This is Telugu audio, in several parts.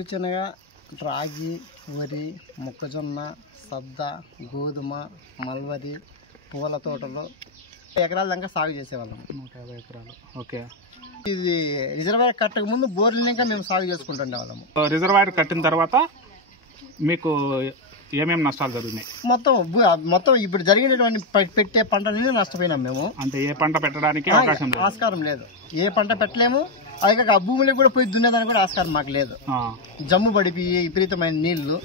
వేరుశనగ, రాగి, వరి, మొక్కజొన్న, సద్ద, గోధుమ, మల్వరి, పూల తోటలు ఎకరాల దాకా సాగు చేసేవాళ్ళం. 150 ఎకరాలు. ఓకే. ఇది రిజర్వాయర్ కట్టక ముందు బోర్లు ఇంకా మేము సాగు చేసుకుంటుండే వాళ్ళము. రిజర్వాయర్ కట్టిన తర్వాత మీకు ఏమేమి నష్టాలు జరిగినాయి? మొత్తం ఇప్పుడు జరిగినటువంటి పెట్టే పంటని నష్టపోయినాం మేము. అంటే ఏ పంట పెట్టడానికి ఆస్కారం లేదు, ఏ పంట పెట్టలేము. అలాగే ఆ భూమిలో కూడా పోయి దున్నేదానికి కూడా ఆస్కారం మాకు లేదు. జమ్ము పడిపోయి విపరీతమైన నీళ్లు.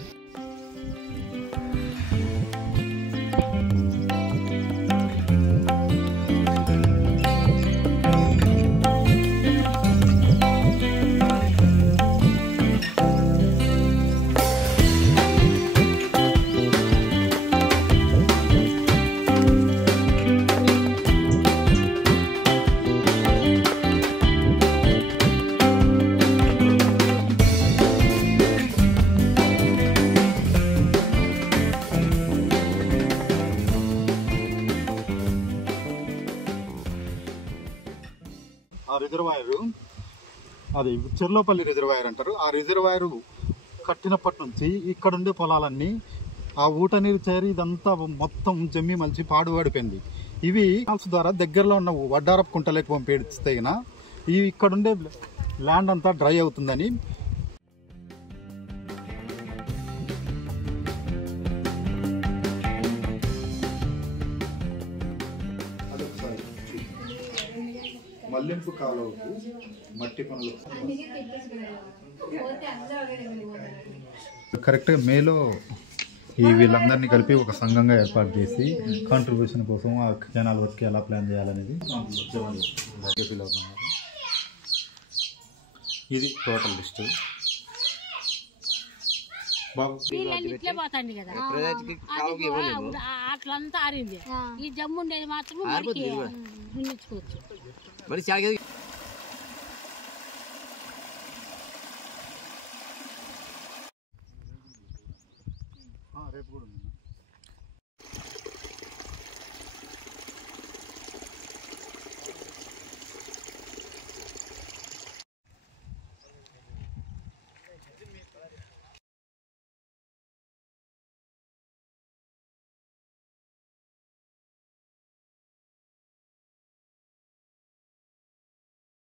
ఆ రిజర్వాయరు అది చెర్లోపల్లి రిజర్వాయర్ అంటారు. ఆ రిజర్వాయరు కట్టినప్పటి నుంచి ఇక్కడుండే పొలాలన్నీ ఆ ఊట నీరు చేరి ఇదంతా మొత్తం జమ్మి మలిచి పాడుపడిపోయింది. ఇవి ద్వారా దగ్గరలో ఉన్న వడ్డారపు కుంటలకు పంపిస్తే ఈ ఇక్కడుండే ల్యాండ్ అంతా డ్రై అవుతుందని మల్లింపు కాలువకు మట్టి పనులు కరెక్ట్గా మేలో వీళ్ళందరినీ కలిపి ఒక సంఘంగా ఏర్పాటు చేసి కాంట్రిబ్యూషన్ కోసం ఆ జనాల వర్క్కి ఎలా ప్లాన్ చేయాలనేది ఫీల్ అవుతున్నారు. ఇది టోటల్ లిస్ట్. అట్లంతా ఆరింది. ఈ జమ్ము ఉండేది మాత్రం